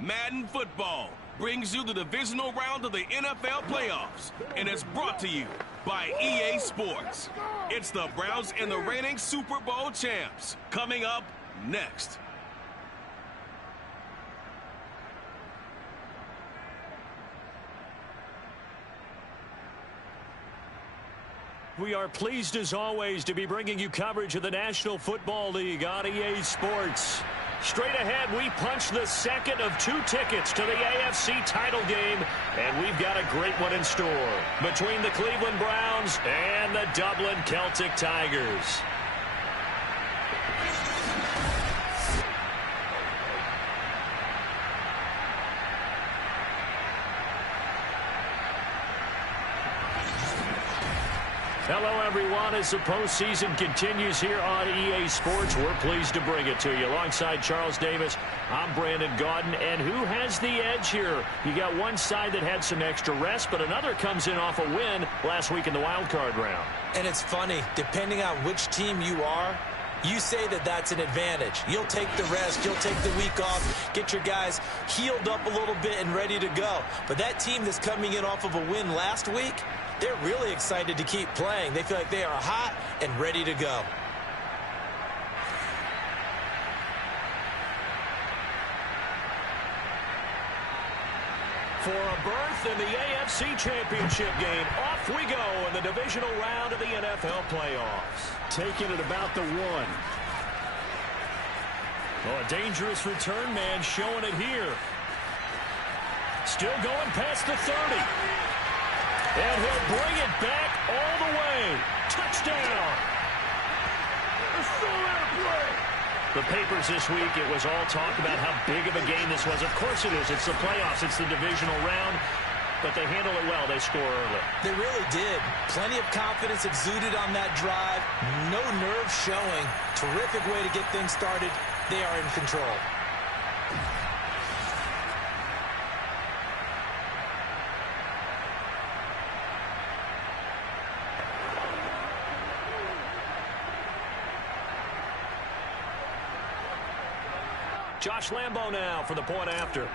Madden Football brings you the divisional round of the NFL playoffs, and it's brought to you by EA Sports. It's the Browns and the reigning Super Bowl champs. Coming up next. We are pleased, as always, to be bringing you coverage of the National Football League on EA Sports. Straight ahead, we punch the second of 2 tickets to the AFC title game, and we've got a great one in store between the Cleveland Browns and the Dublin Celtic Tigers. Hello, everyone. As the postseason continues here on EA Sports, we're pleased to bring it to you. Alongside Charles Davis, I'm Brandon Gaudin. And who has the edge here? You got one side that had some extra rest, but another comes in off a win last week in the wild card round. And it's funny, depending on which team you are, you say that that's an advantage. You'll take the rest, you'll take the week off, get your guys healed up a little bit and ready to go. But that team that's coming in off of a win last week, they're really excited to keep playing. They feel like they are hot and ready to go. For a berth in the AFC Championship game, off we go in the divisional round of the NFL playoffs. Taking it about the 1. Oh, a dangerous return man showing it here. Still going past the 30. And he'll bring it back all the way. Touchdown. The papers this week, it was all talk about how big of a game this was. Of course it is. It's the playoffs. It's the divisional round. But they handle it well. They score early. They really did. Plenty of confidence exuded on that drive. No nerves showing. Terrific way to get things started. They are in control. Josh Lambo now for the point after.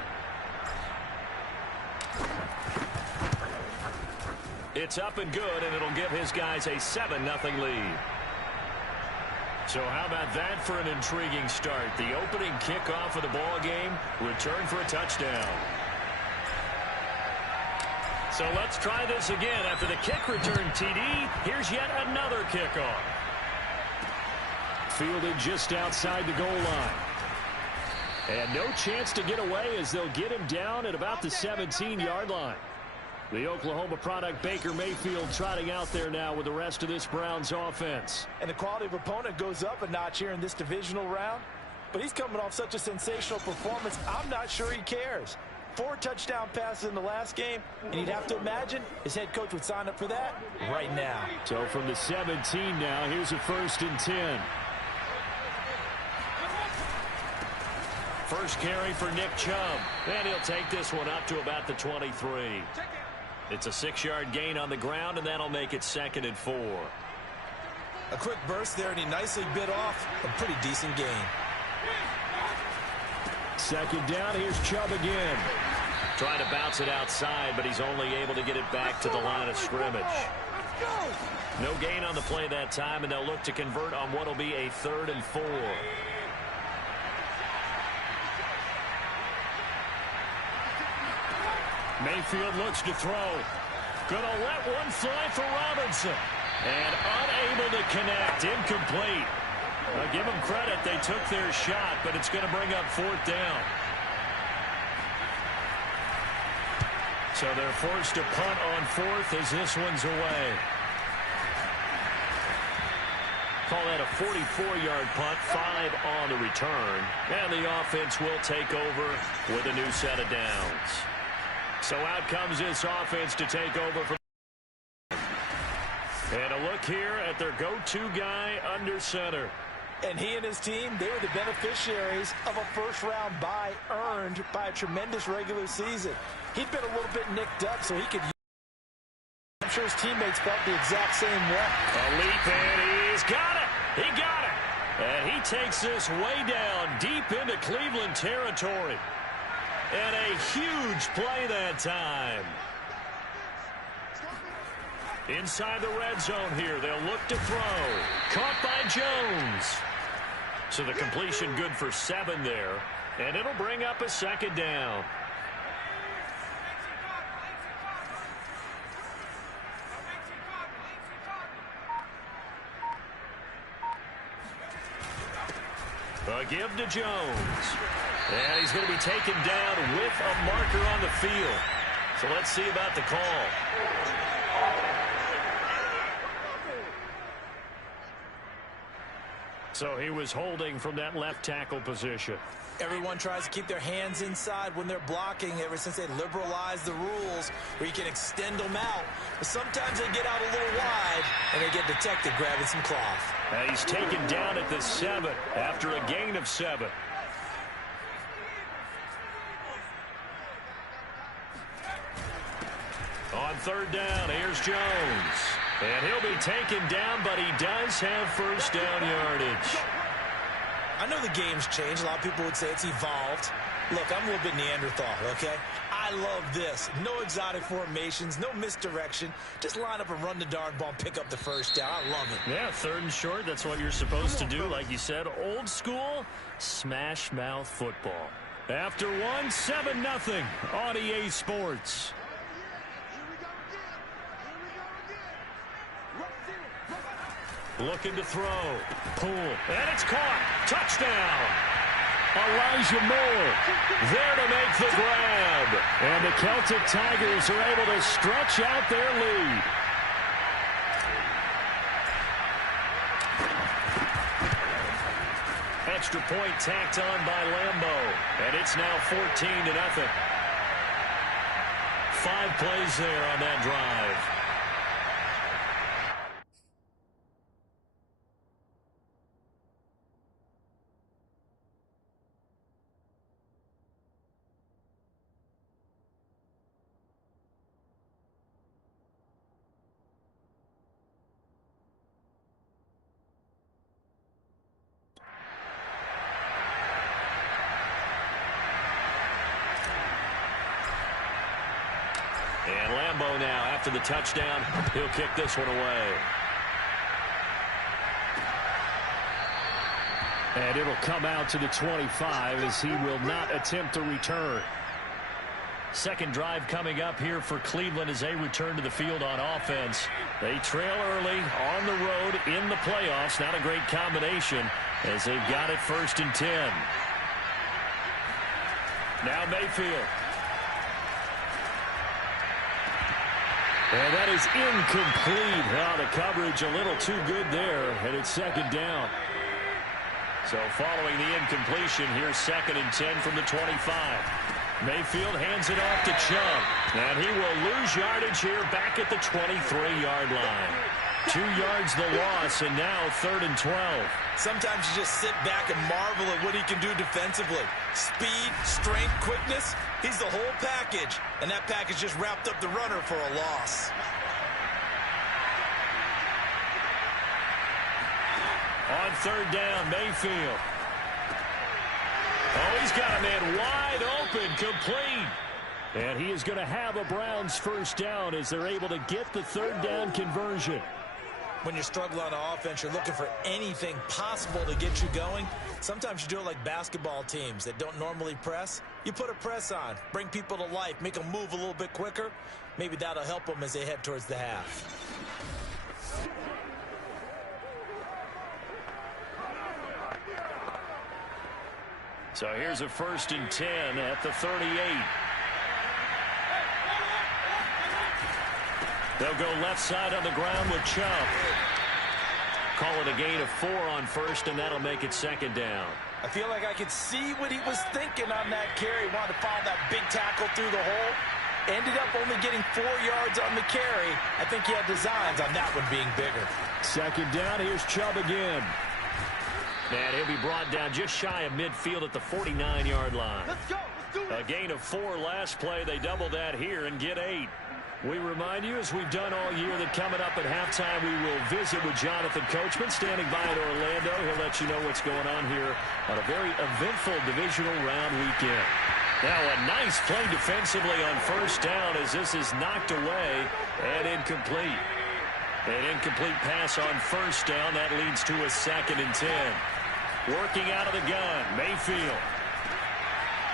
It's up and good, and it'll give his guys a 7-0 lead. So how about that for an intriguing start? The opening kickoff of the ball game, return for a touchdown. So let's try this again. After the kick return TD, here's yet another kickoff. Fielded just outside the goal line. And no chance to get away as they'll get him down at about the 17-yard line. The Oklahoma product, Baker Mayfield, trotting out there now with the rest of this Browns offense. And the quality of opponent goes up a notch here in this divisional round. But he's coming off such a sensational performance, I'm not sure he cares. 4 touchdown passes in the last game, and you'd have to imagine his head coach would sign up for that right now. So from the 17 now, here's a 1st and 10. First carry for Nick Chubb, and he'll take this one up to about the 23. It's a 6-yard gain on the ground, and that'll make it 2nd and 4. A quick burst there, and he nicely bit off a pretty decent gain. 2nd down, here's Chubb again. Trying to bounce it outside, but he's only able to get it back to the line of scrimmage. No gain on the play that time, and they'll look to convert on what will be a 3rd and 4. Mayfield looks to throw. Gonna let one fly for Robinson. And unable to connect. Incomplete. I'll give them credit. They took their shot, but it's going to bring up 4th down. So they're forced to punt on 4th as this one's away. Call that a 44-yard punt, 5 on the return. And the offense will take over with a new set of downs. So out comes this offense to take over for. And a look here at their go-to guy under center. And he and his team, they were the beneficiaries of a first-round bye earned by a tremendous regular season. He'd been a little bit nicked up, so he could. I'm sure his teammates felt the exact same way. A leap, and he's got it. He got it. And he takes this way down deep into Cleveland territory. And a huge play that time. Inside the red zone here. They'll look to throw. Caught by Jones. So the completion good for 7 there. And it'll bring up a second down. A give to Jones. And he's going to be taken down with a marker on the field. So let's see about the call. So he was holding from that left tackle position. Everyone tries to keep their hands inside when they're blocking ever since they liberalized the rules where you can extend them out. But sometimes they get out a little wide and they get detected grabbing some cloth. And he's taken down at the 7 after a gain of 7. On 3rd down, here's Jones. And he'll be taken down, but he does have first down yardage. I know the game's changed. A lot of people would say it's evolved. Look, I'm a little bit Neanderthal, okay? I love this. No exotic formations, no misdirection. Just line up and run the darn ball and pick up the first down. I love it. Yeah, 3rd and short, that's what you're supposed to do. Like you said, old school, smash mouth football. After 1, 7-0 on EA Sports. Looking to throw. Pull. And it's caught. Touchdown. Elijah Moore there to make the grab. And the Celtic Tigers are able to stretch out their lead. Extra point tacked on by Lambo. And it's now 14-0. 5 plays there on that drive. And Lambo now, after the touchdown, he'll kick this one away. And it'll come out to the 25 as he will not attempt to return. Second drive coming up here for Cleveland as they return to the field on offense. They trail early on the road in the playoffs. Not a great combination as they've got it 1st and 10. Now Mayfield. And that is incomplete. Now the coverage a little too good there, and it's 2nd down. So following the incompletion, here's 2nd and 10 from the 25. Mayfield hands it off to Chubb. And he will lose yardage here back at the 23-yard line. 2 yards the loss, and now 3rd and 12. Sometimes you just sit back and marvel at what he can do defensively. Speed, strength, quickness. He's the whole package. And that package just wrapped up the runner for a loss. On 3rd down, Mayfield. Oh, he's got a man wide open, complete. And he is going to have a Browns first down as they're able to get the 3rd down conversion. When you're struggling on offense, you're looking for anything possible to get you going. Sometimes you do it like basketball teams that don't normally press. You put a press on, bring people to life, make them move a little bit quicker. Maybe that'll help them as they head towards the half. So here's a 1st and 10 at the 38. They'll go left side on the ground with Chubb. Call it a gain of 4 on 1st, and that'll make it 2nd down. I feel like I could see what he was thinking on that carry. Wanted to follow that big tackle through the hole. Ended up only getting 4 yards on the carry. I think he had designs on that one being bigger. 2nd down, here's Chubb again. And he'll be brought down just shy of midfield at the 49-yard line. Let's go. Let's do it. A gain of 4 last play. They double that here and get 8. We remind you, as we've done all year, that coming up at halftime, we will visit with Jonathan Coachman, standing by in Orlando. He'll let you know what's going on here on a very eventful divisional round weekend. Now a nice play defensively on first down as this is knocked away and incomplete. An incomplete pass on first down. That leads to a 2nd and 10. Working out of the gun, Mayfield.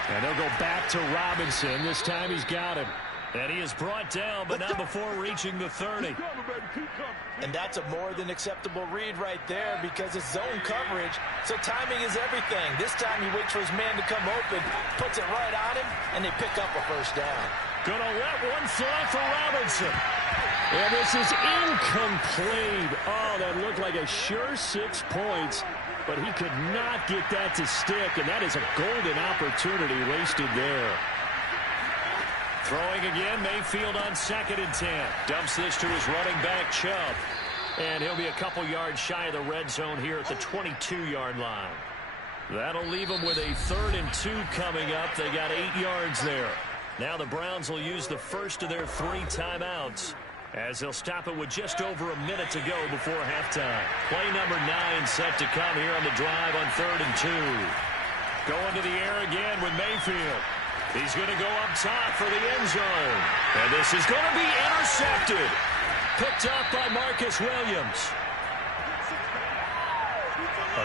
And they'll go back to Robinson. This time he's got him. And he is brought down, but not before reaching the 30. And that's a more than acceptable read right there because it's zone coverage, so timing is everything. This time he waits for his man to come open, puts it right on him, and they pick up a first down. Gonna let one fly for Robinson. And this is incomplete. Oh, that looked like a sure 6 points, but he could not get that to stick, and that is a golden opportunity wasted there. Throwing again, Mayfield on 2nd and 10. Dumps this to his running back, Chubb. And he'll be a couple yards shy of the red zone here at the 22-yard line. That'll leave them with a 3rd and 2 coming up. They got 8 yards there. Now the Browns will use the first of their 3 timeouts as they'll stop it with just over a minute to go before halftime. Play number 9 set to come here on the drive on 3rd and 2. Going to the air again with Mayfield. He's going to go up top for the end zone. And this is going to be intercepted. Picked up by Marcus Williams.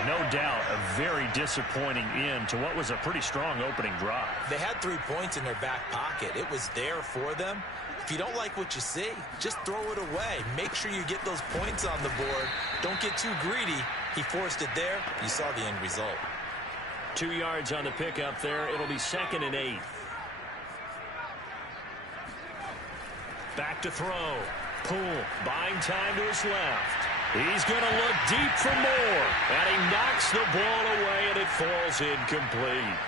No doubt a very disappointing end to what was a pretty strong opening drive. They had 3 points in their back pocket. It was there for them. If you don't like what you see, just throw it away. Make sure you get those points on the board. Don't get too greedy. He forced it there. You saw the end result. 2 yards on the pickup there. It'll be 2nd and 8. Back to throw. Poole buying time to his left. He's going to look deep for more. And he knocks the ball away, and it falls incomplete.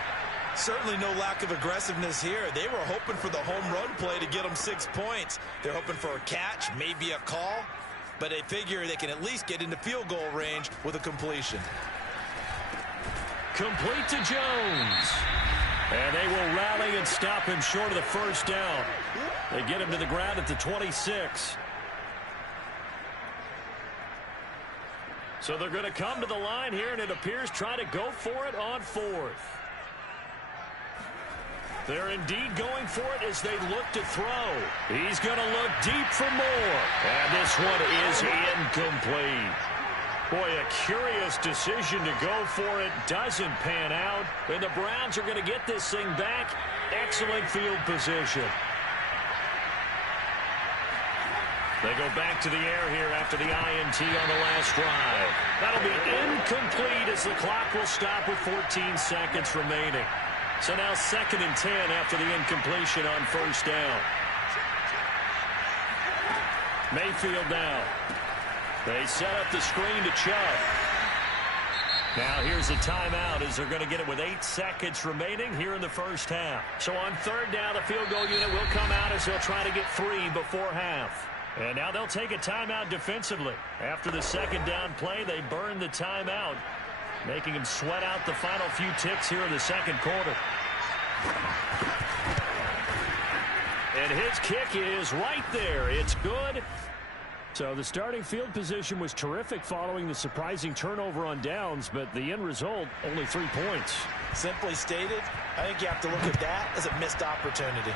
Certainly no lack of aggressiveness here. They were hoping for the home run play to get them 6 points. They're hoping for a catch, maybe a call. But they figure they can at least get into field goal range with a completion. Complete to Jones. And they will rally and stop him short of the first down. They get him to the ground at the 26. So they're going to come to the line here, and it appears try to go for it on 4th. They're indeed going for it as they look to throw. He's going to look deep for more. And this one is incomplete. Boy, a curious decision to go for it. Doesn't pan out. And the Browns are going to get this thing back. Excellent field position. They go back to the air here after the INT on the last drive. That'll be incomplete as the clock will stop with 14 seconds remaining. So now 2nd and 10 after the incompletion on first down. Mayfield now. They set up the screen to Chubb. Now here's a timeout as they're going to get it with 8 seconds remaining here in the first half. So on 3rd down, the field goal unit will come out as they'll try to get 3 before half. And now they'll take a timeout defensively. After the 2nd down play, they burn the timeout, making him sweat out the final few ticks here in the 2nd quarter. And his kick is right there. It's good. So the starting field position was terrific following the surprising turnover on downs, but the end result, only 3 points. Simply stated, I think you have to look at that as a missed opportunity.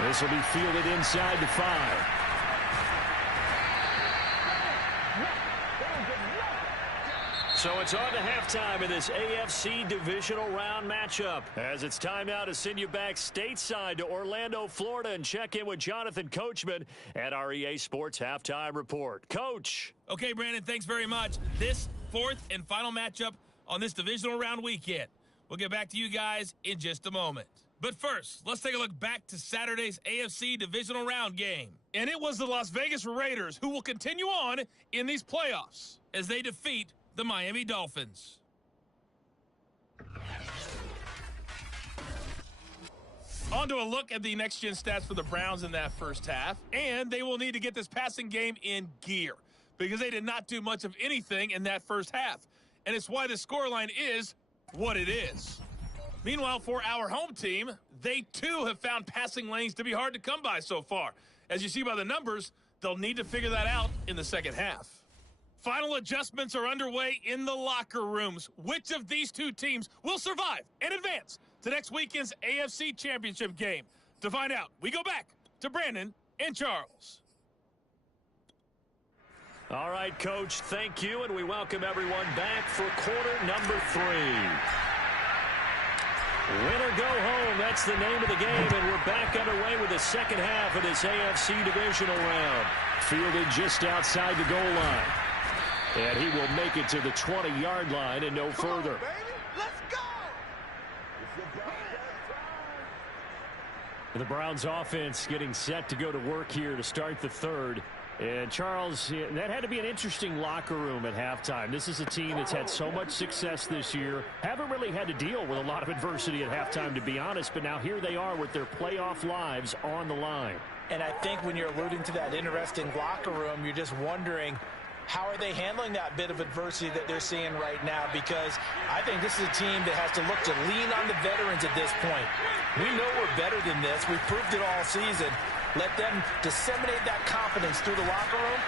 This will be fielded inside the 5. So it's on to halftime in this AFC Divisional Round matchup. As it's time now to send you back stateside to Orlando, Florida, and check in with Jonathan Coachman at our EA Sports Halftime Report. Coach. Okay, Brandon, thanks very much. This 4th and final matchup on this Divisional Round weekend. We'll get back to you guys in just a moment. But first, let's take a look back to Saturday's AFC Divisional Round game. And it was the Las Vegas Raiders who will continue on in these playoffs as they defeat the Miami Dolphins. On to a look at the next-gen stats for the Browns in that first half. And they will need to get this passing game in gear because they did not do much of anything in that first half. And it's why the scoreline is what it is. Meanwhile, for our home team, they too have found passing lanes to be hard to come by so far. As you see by the numbers, they'll need to figure that out in the second half. Final adjustments are underway in the locker rooms. Which of these two teams will survive and advance to next weekend's AFC Championship game? To find out, we go back to Brandon and Charles. All right, Coach, thank you, and we welcome everyone back for quarter number 3. Win or go home, that's the name of the game, and we're back underway with the second half of this AFC Divisional round. Fielded just outside the goal line. And he will make it to the 20-yard line and no further. The Browns offense getting set to go to work here to start the third. And Charles, that had to be an interesting locker room at halftime. This is a team that's had so much success this year. Haven't really had to deal with a lot of adversity at halftime, to be honest. But now here they are with their playoff lives on the line. And I think when you're alluding to that interesting locker room, you're just wondering, how are they handling that bit of adversity that they're seeing right now? Because I think this is a team that has to look to lean on the veterans at this point. We know we're better than this. We've proved it all season. Let them disseminate that confidence through the locker room.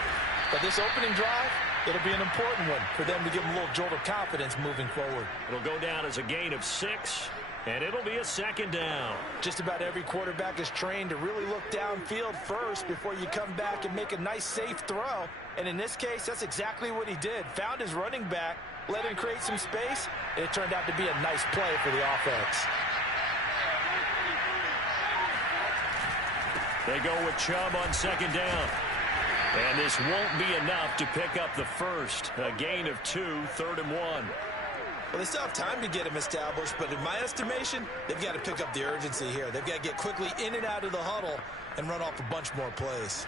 But this opening drive, it'll be an important one for them to give them a little jolt of confidence moving forward. It'll go down as a gain of 6, and it'll be a second down. Just about every quarterback is trained to really look downfield first before you come back and make a nice, safe throw. And in this case, that's exactly what he did. Found his running back, let him create some space, and it turned out to be a nice play for the offense. They go with Chubb on second down. And this won't be enough to pick up the first. A gain of 2, 3rd and 1. Well, they still have time to get him established, but in my estimation, they've got to pick up the urgency here. They've got to get quickly in and out of the huddle and run off a bunch more plays.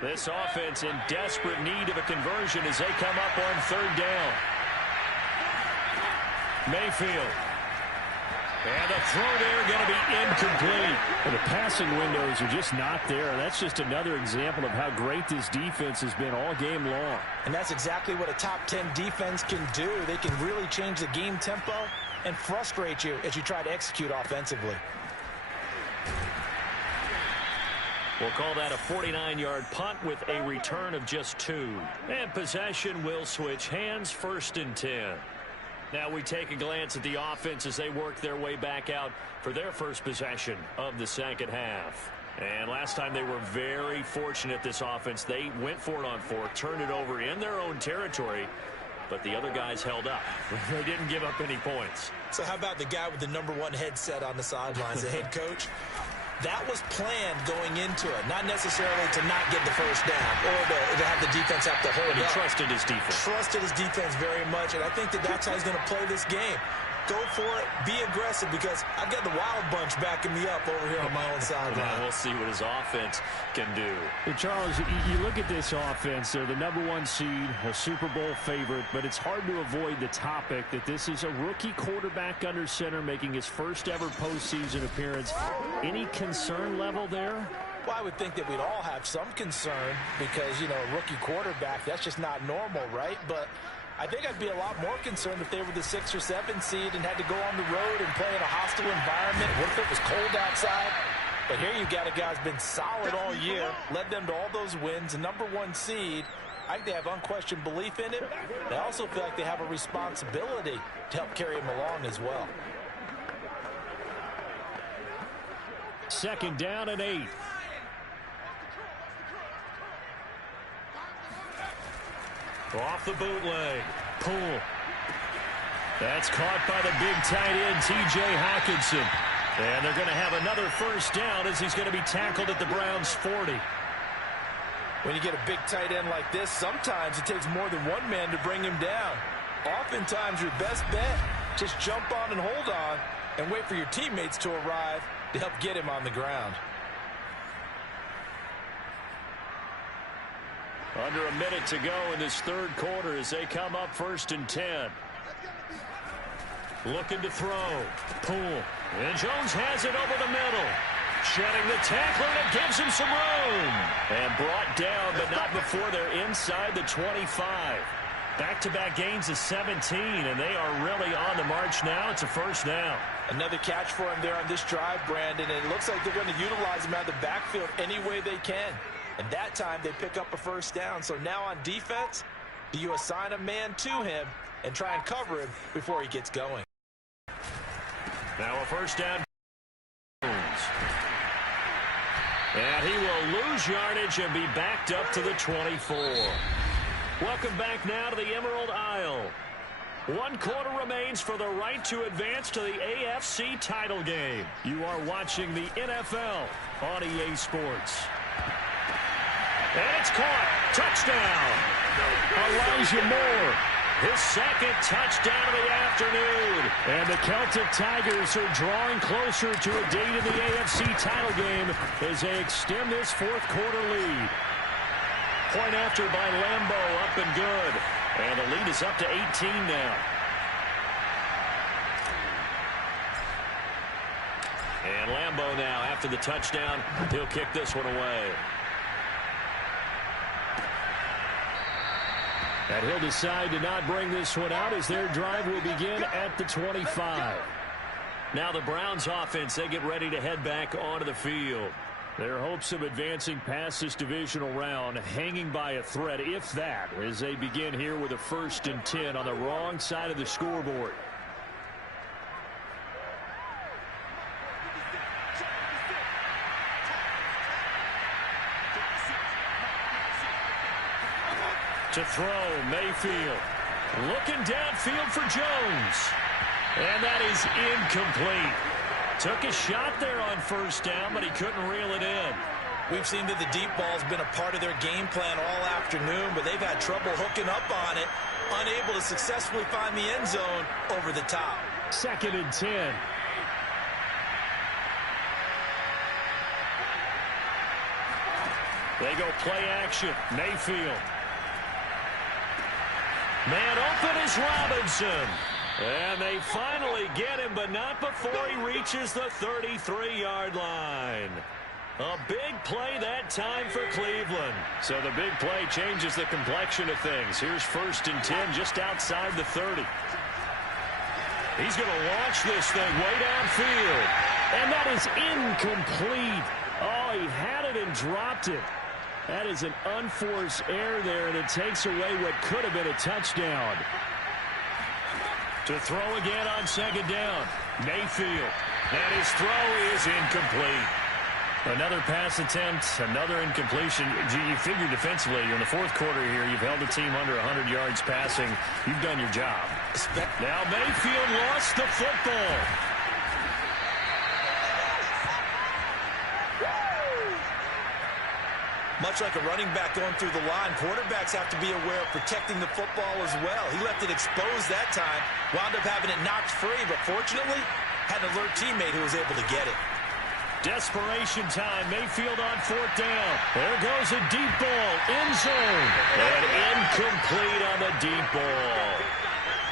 This offense in desperate need of a conversion as they come up on 3rd down. Mayfield. And the throw there going to be incomplete. Well, the passing windows are just not there. That's just another example of how great this defense has been all game long. And that's exactly what a top 10 defense can do. They can really change the game tempo and frustrate you as you try to execute offensively. We'll call that a 49-yard punt with a return of just 2. And possession will switch hands, 1st and 10. Now we take a glance at the offense as they work their way back out for their first possession of the second half. And last time they were very fortunate, this offense. They went for it on 4th, turned it over in their own territory, but the other guys held up. They didn't give up any points. So how about the guy with the #1 headset on the sidelines, the head coach? That was planned going into it, not necessarily to not get the first down or to have the defense have to hold up. He trusted his defense. Trusted his defense very much, and I think that's how he's going to play this game. Go for it, be aggressive, because I've got the wild bunch backing me up over here on my own sideline. We'll see what his offense can do. Hey, Charles, you look at this offense. They're the #1 seed, a Super Bowl favorite, but it's hard to avoid the topic that this is a rookie quarterback under center making his first ever postseason appearance. Any concern level there? Well, I would think that we'd all have some concern because, you know, a rookie quarterback, that's just not normal, right? But I think I'd be a lot more concerned if they were the 6 or 7 seed and had to go on the road and play in a hostile environment. What if it was cold outside? But here you got a guy who's been solid all year, led them to all those wins, a #1 seed. I think they have unquestioned belief in him. They also feel like they have a responsibility to help carry him along as well. 2nd down and 8. Off the bootleg. Pull. That's caught by the big tight end, T.J. Hawkinson. And they're going to have another first down as he's going to be tackled at the Browns' 40. When you get a big tight end like this, sometimes it takes more than one man to bring him down. Oftentimes, your best bet, just jump on and hold on and wait for your teammates to arrive to help get him on the ground. Under a minute to go in this 3rd quarter as they come up 1st and 10. Looking to throw. Pull. And Jones has it over the middle. Shedding the tackler that gives him some room. And brought down, but not before they're inside the 25. Back-to-back gains of 17, and they are really on the march now. It's a first down. Another catch for him there on this drive, Brandon, and it looks like they're going to utilize him out of the backfield any way they can. And that time they pick up a first down. So now on defense, do you assign a man to him and try and cover him before he gets going? Now a first down. And he will lose yardage and be backed up to the 24. Welcome back now to the Emerald Isle. 1 quarter remains for the right to advance to the AFC title game. You are watching the NFL on EA Sports. And it's caught. Touchdown. Elijah Moore. His second touchdown of the afternoon. And the Celtic Tigers are drawing closer to a date in the AFC title game as they extend this fourth quarter lead. Point after by Lambeau, up and good. And the lead is up to 18 now. And Lambeau now, after the touchdown, he'll kick this one away. And he'll decide to not bring this one out as their drive will begin at the 25. Now the Browns offense, they get ready to head back onto the field. Their hopes of advancing past this divisional round hanging by a thread, if that, as they begin here with a 1st and 10 on the wrong side of the scoreboard. To throw, Mayfield. Looking downfield for Jones. And that is incomplete. Took a shot there on first down, but he couldn't reel it in. We've seen that the deep ball's been a part of their game plan all afternoon, but they've had trouble hooking up on it, unable to successfully find the end zone over the top. 2nd and 10. They go play action. Mayfield. Man open is Robinson. And they finally get him, but not before he reaches the 33-yard line. A big play that time for Cleveland. So the big play changes the complexion of things. Here's 1st and 10 just outside the 30. He's going to launch this thing way downfield. And that is incomplete. Oh, he had it and dropped it. That is an unforced error there, and it takes away what could have been a touchdown. To throw again on 2nd down. Mayfield. And his throw is incomplete. Another pass attempt, another incompletion. You figure defensively, you're in the 4th quarter here. You've held the team under 100 yards passing. You've done your job. Now Mayfield lost the football. Much like a running back going through the line, quarterbacks have to be aware of protecting the football as well. He left it exposed that time, wound up having it knocked free, but fortunately had an alert teammate who was able to get it. Desperation time. Mayfield on 4th down. There goes a deep ball. End zone. And incomplete on the deep ball.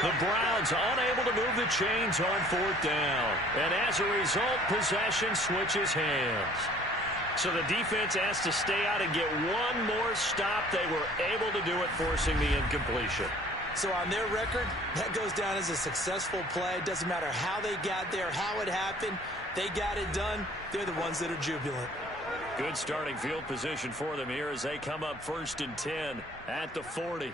The Browns unable to move the chains on 4th down. And as a result, possession switches hands. So the defense has to stay out and get one more stop. They were able to do it, forcing the incompletion. So on their record, that goes down as a successful play. It doesn't matter how they got there, how it happened. They got it done. They're the ones that are jubilant. Good starting field position for them here as they come up 1st and 10 at the 40.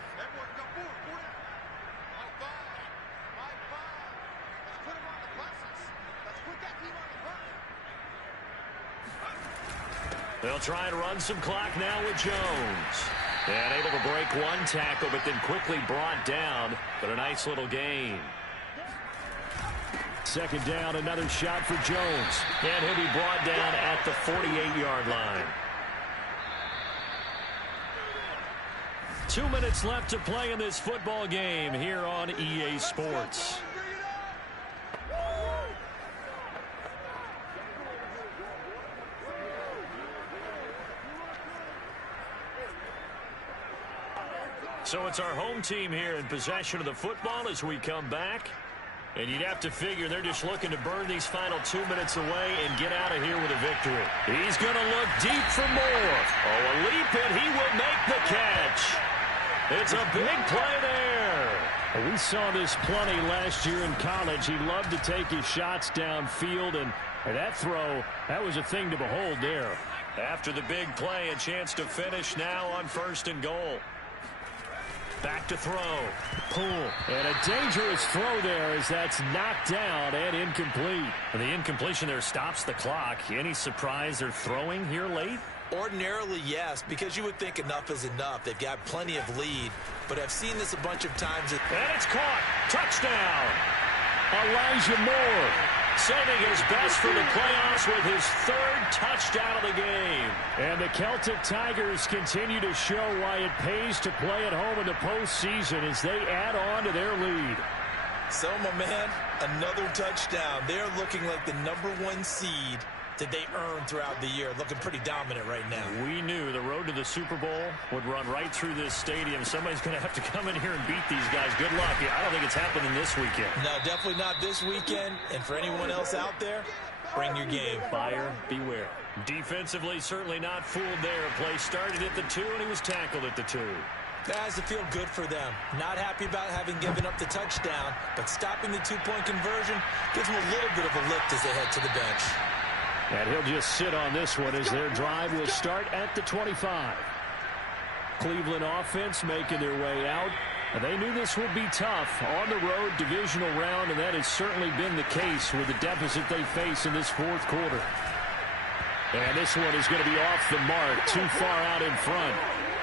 They'll try and run some clock now with Jones. And able to break one tackle, but then quickly brought down. But a nice little gain. 2nd down, another shot for Jones. And he'll be brought down at the 48-yard line. 2 minutes left to play in this football game here on EA Sports. So it's our home team here in possession of the football as we come back. And you'd have to figure they're just looking to burn these final 2 minutes away and get out of here with a victory. He's going to look deep for more. Oh, a leap, and he will make the catch. It's a big play there. Well, we saw this plenty last year in college. He loved to take his shots downfield, and that throw, that was a thing to behold there. After the big play, a chance to finish now on 1st and goal. Back to throw. Pull. And a dangerous throw there as that's knocked down and incomplete. And the incompletion there stops the clock. Any surprise they're throwing here late? Ordinarily, yes, because you would think enough is enough. They've got plenty of lead, but I've seen this a bunch of times. And it's caught. Touchdown. Elijah Moore saving his best for the playoffs with his 3rd touchdown of the game. And the Celtic Tigers continue to show why it pays to play at home in the postseason as they add on to their lead. So, my man, another touchdown. They're looking like the #1 seed that they earned throughout the year. Looking pretty dominant right now. We knew the road to the Super Bowl would run right through this stadium. Somebody's going to have to come in here and beat these guys. Good luck. I don't think it's happening this weekend. No, definitely not this weekend. And for anyone else out there, bring your game. Buyer beware. Defensively, certainly not fooled there. Play started at the 2, and he was tackled at the 2. That has to feel good for them. Not happy about having given up the touchdown, but stopping the 2-point conversion gives them a little bit of a lift as they head to the bench. And he'll just sit on this one as their drive will start at the 25. Cleveland offense making their way out. And they knew this would be tough on the road divisional round, and that has certainly been the case with the deficit they face in this 4th quarter. And this one is going to be off the mark, too far out in front.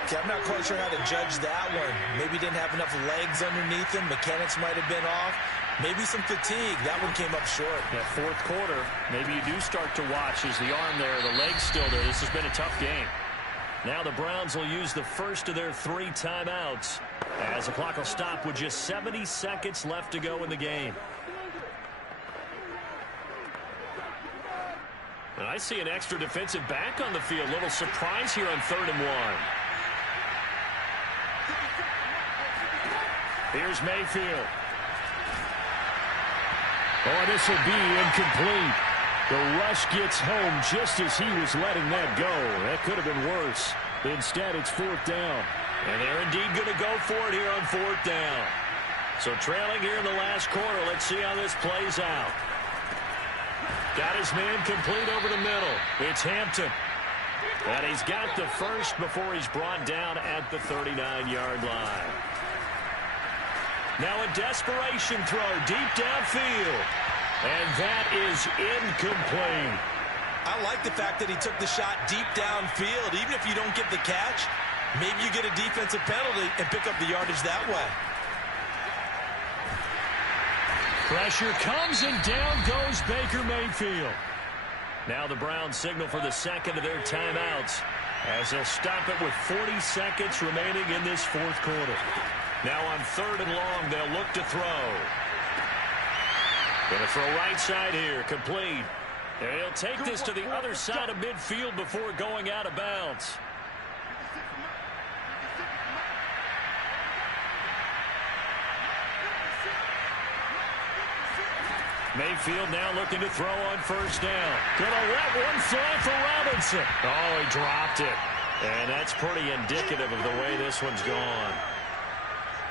Okay, I'm not quite sure how to judge that one. Maybe didn't have enough legs underneath him. Mechanics might have been off. Maybe some fatigue. That one came up short. Yeah, 4th quarter, maybe you do start to watch as the arm there, the leg's still there. This has been a tough game. Now the Browns will use the first of their 3 timeouts as the clock will stop with just 70 seconds left to go in the game. And I see an extra defensive back on the field. Little surprise here on 3rd and 1. Here's Mayfield. Oh, this will be incomplete. The rush gets home just as he was letting that go. That could have been worse. Instead, it's 4th down. And they're indeed going to go for it here on 4th down. So trailing here in the last quarter. Let's see how this plays out. Got his man complete over the middle. It's Hampton. And he's got the first before he's brought down at the 39-yard line. Now a desperation throw deep downfield. And that is incomplete. I like the fact that he took the shot deep downfield. Even if you don't get the catch, maybe you get a defensive penalty and pick up the yardage that way. Pressure comes and down goes Baker Mayfield. Now the Browns signal for the 2nd of their timeouts as they'll stop it with 40 seconds remaining in this 4th quarter. Now on 3rd and long, they'll look to throw. Going to throw right side here, complete. And he'll take this to the other side of midfield before going out of bounds. Mayfield now looking to throw on 1st down. Gonna let one fly for Robinson. Oh, he dropped it. And that's pretty indicative of the way this one's gone.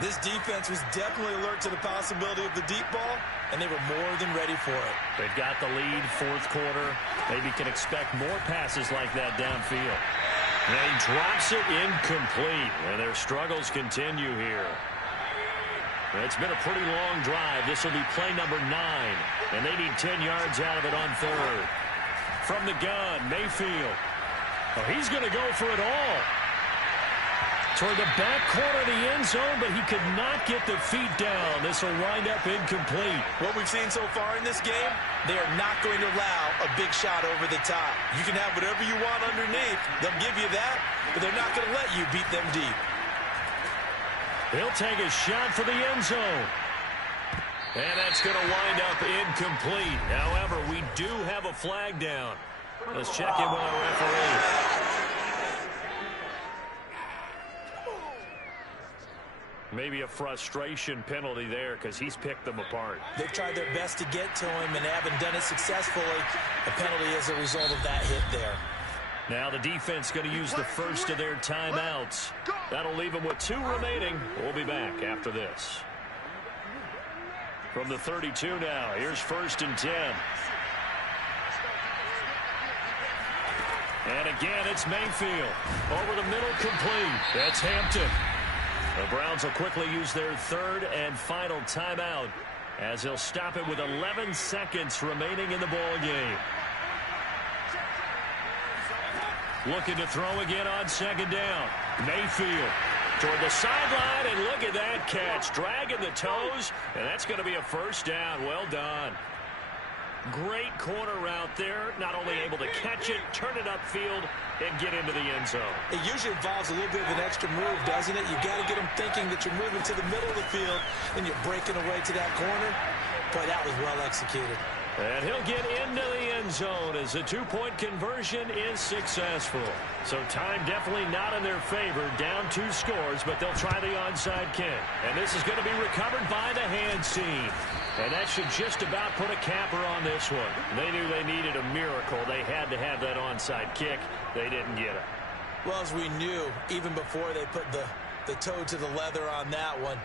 This defense was definitely alert to the possibility of the deep ball, and they were more than ready for it. They've got the lead, 4th quarter. Maybe can expect more passes like that downfield. And he drops it incomplete, and their struggles continue here. It's been a pretty long drive. This will be play number 9, and they need 10 yards out of it on 3rd. From the gun, Mayfield. Oh, he's going to go for it all. Toward the back corner of the end zone, but he could not get the feet down. This will wind up incomplete. What we've seen so far in this game, they are not going to allow a big shot over the top. You can have whatever you want underneath. They'll give you that, but they're not going to let you beat them deep. He'll take a shot for the end zone. And that's going to wind up incomplete. However, we do have a flag down. Let's check in with our referee. Maybe a frustration penalty there because he's picked them apart. They've tried their best to get to him and haven't done it successfully. A penalty as a result of that hit there. Now the defense going to use the first of their timeouts. That'll leave them with 2 remaining. We'll be back after this. From the 32 now, here's 1st and 10. And again, it's Mayfield. Over the middle, complete. That's Hampton. The Browns will quickly use their third and final timeout as they'll stop it with 11 seconds remaining in the ball game. Looking to throw again on second down. Mayfield toward the sideline, and look at that catch. Dragging the toes, and that's going to be a first down. Well done. Great corner route there. Not only able to catch it, turn it upfield, and get into the end zone. It usually involves a little bit of an extra move, doesn't it? You've got to get them thinking that you're moving to the middle of the field, and you're breaking away to that corner. Boy, that was well executed. And he'll get into the end zone as the two-point conversion is successful. So time definitely not in their favor. Down 2 scores, but they'll try the onside kick. And this is going to be recovered by the hands team. And that should just about put a capper on this one. They knew they needed a miracle. They had to have that onside kick. They didn't get it. Well, as we knew, even before they put the toe to the leather on that one,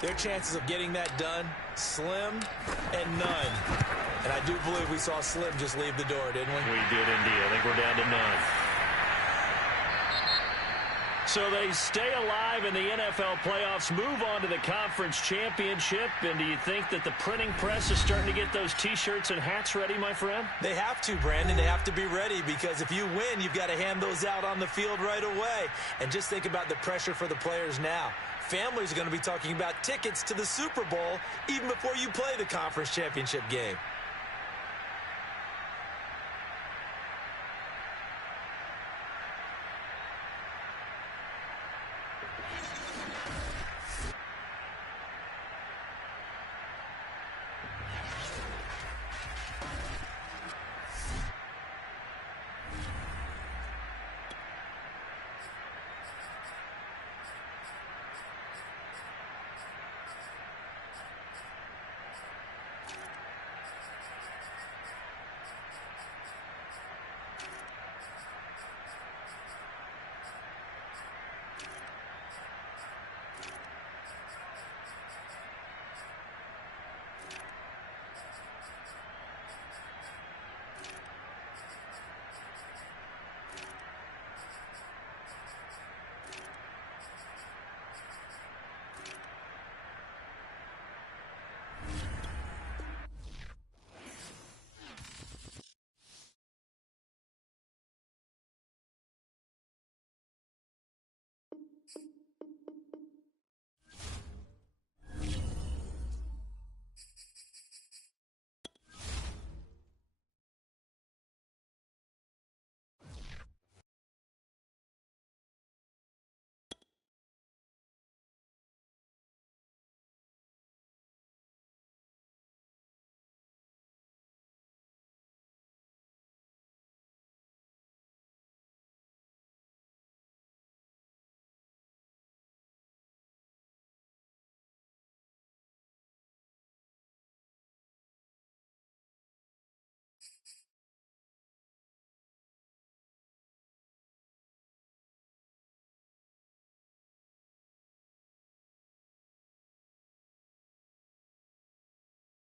their chances of getting that done, slim and none. And I do believe we saw Slim just leave the door, didn't we? We did indeed. I think we're down to none. So they stay alive in the NFL playoffs, move on to the conference championship. And do you think that the printing press is starting to get those T-shirts and hats ready, my friend? They have to, Brandon. They have to be ready because if you win, you've got to hand those out on the field right away. And just think about the pressure for the players now. Families are going to be talking about tickets to the Super Bowl even before you play the conference championship game.